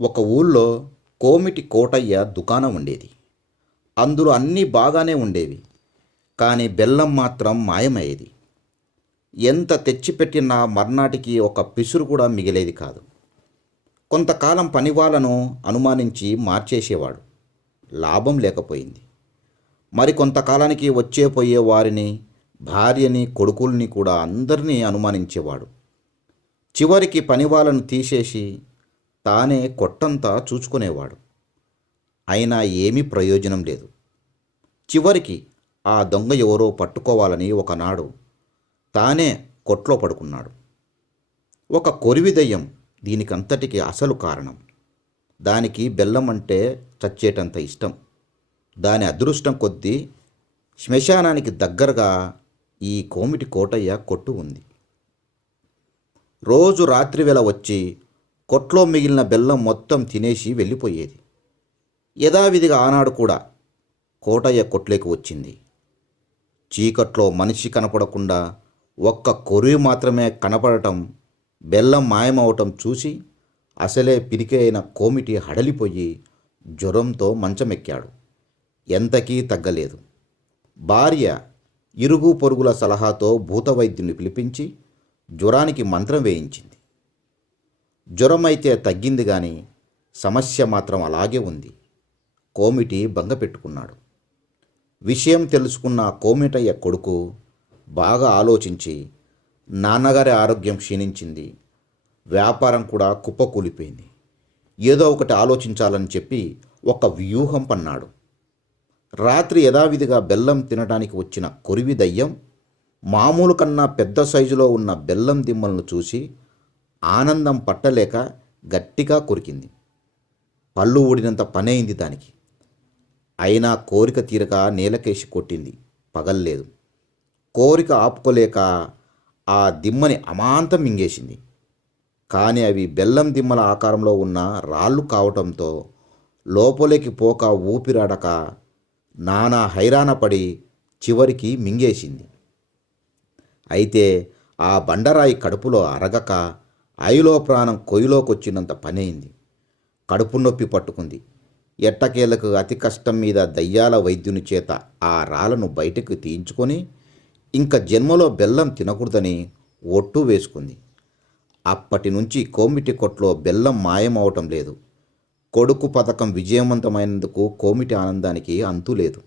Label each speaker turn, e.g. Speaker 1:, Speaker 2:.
Speaker 1: ఒక ఊళ్ళో కోమిటి కోటయ్య దుకాణం ఉండేది. అందులో అన్నీ బాగానే ఉండేవి కానీ బెల్లం మాత్రం మాయమయ్యేది. ఎంత తెచ్చిపెట్టినా మర్నాటికి ఒక పిసురు కూడా మిగిలేది కాదు. కొంతకాలం పనివాళ్ళను అనుమానించి మార్చేసేవాడు. లాభం లేకపోయింది. మరి కొంతకాలానికి వచ్చే పోయే వారిని భార్యని కొడుకుల్ని కూడా అందరినీ అనుమానించేవాడు. చివరికి పనివాళ్ళను తీసేసి తానే కొట్టంతా చూచుకునేవాడు. అయినా ఏమీ ప్రయోజనం లేదు. చివరికి ఆ దొంగ ఎవరో పట్టుకోవాలని ఒకనాడు తానే కొట్లో పడుకున్నాడు. ఒక కొరివిదయ్యం దీనికంతటికి అసలు కారణం. దానికి బెల్లం అంటే చచ్చేటంత ఇష్టం. దాని అదృష్టం కొద్దీ శ్మశానానికి దగ్గరగా ఈ కోమిటి కోటయ్య కొట్టు ఉంది. రోజు రాత్రివేళ వచ్చి కొట్లో మిగిలిన బెల్లం మొత్తం తినేసి వెళ్ళిపోయేది. యథావిధిగా ఆనాడు కూడా కోటయ్య కొట్లోకి వచ్చింది. చీకట్లో మనిషి కనపడకుండా ఒక్క కొరివి మాత్రమే కనపడటం బెల్లం మాయమవటం చూసి అసలే పిరికి అయిన కోమిటి హడలిపోయి జ్వరంతో మంచమెక్కాడు. ఎంతకీ తగ్గలేదు. భార్య ఇరుగు పొరుగుల సలహాతో భూతవైద్యుని పిలిపించి జ్వరానికి మంత్రం వేయించింది. జ్వరం అయితే తగ్గింది కానీ సమస్య మాత్రం అలాగే ఉంది. కోమిటి బంగ పెట్టుకున్నాడు. విషయం తెలుసుకున్న కోమిటయ్య కొడుకు బాగా ఆలోచించి నాన్నగారి ఆరోగ్యం క్షీణించింది. వ్యాపారం కూడా కుప్పకూలిపోయింది. ఏదో ఒకటి ఆలోచించాలని చెప్పి ఒక వ్యూహం పన్నాడు. రాత్రి యథావిధిగా బెల్లం తినడానికి వచ్చిన కొరివి దయ్యం మామూలు కన్నా పెద్ద సైజులో ఉన్న బెల్లం దిమ్మలను చూసి ఆనందం పట్టలేక గట్టిగా కొరికింది. పళ్ళు ఊడినంత పనైంది దానికి. అయినా కోరిక తీరక నేలకేసి కొట్టింది. పగల్లేదు. కోరిక ఆపుకోలేక ఆ దిమ్మని అమాంతం మింగేసింది. కానీ అవి బెల్లం దిమ్మల ఆకారంలో ఉన్న రాళ్ళు కావటంతో లోపలికి పోక ఊపిరాడక నానా హైరాణ పడి చివరికి మింగేసింది. అయితే ఆ బండరాయి కడుపులో అరగక ఐలో ప్రాణం కొయ్యిలోకొచ్చినంత పనైంది కడుపు నొప్పి పట్టుకుంది. ఎట్టకేలకు అతి కష్టం మీద దయ్యాల వైద్యుని చేత ఆ రాళ్ళను బయటకు తీయించుకొని ఇంక జన్మలో బెల్లం తినకూడదని ఒట్టు వేసుకుంది. అప్పటి నుంచి కోమిటి కొట్లో బెల్లం మాయమవటం లేదు. కొడుకు పథకం విజయవంతమైనందుకు కోమిటి ఆనందానికి అంతు లేదు.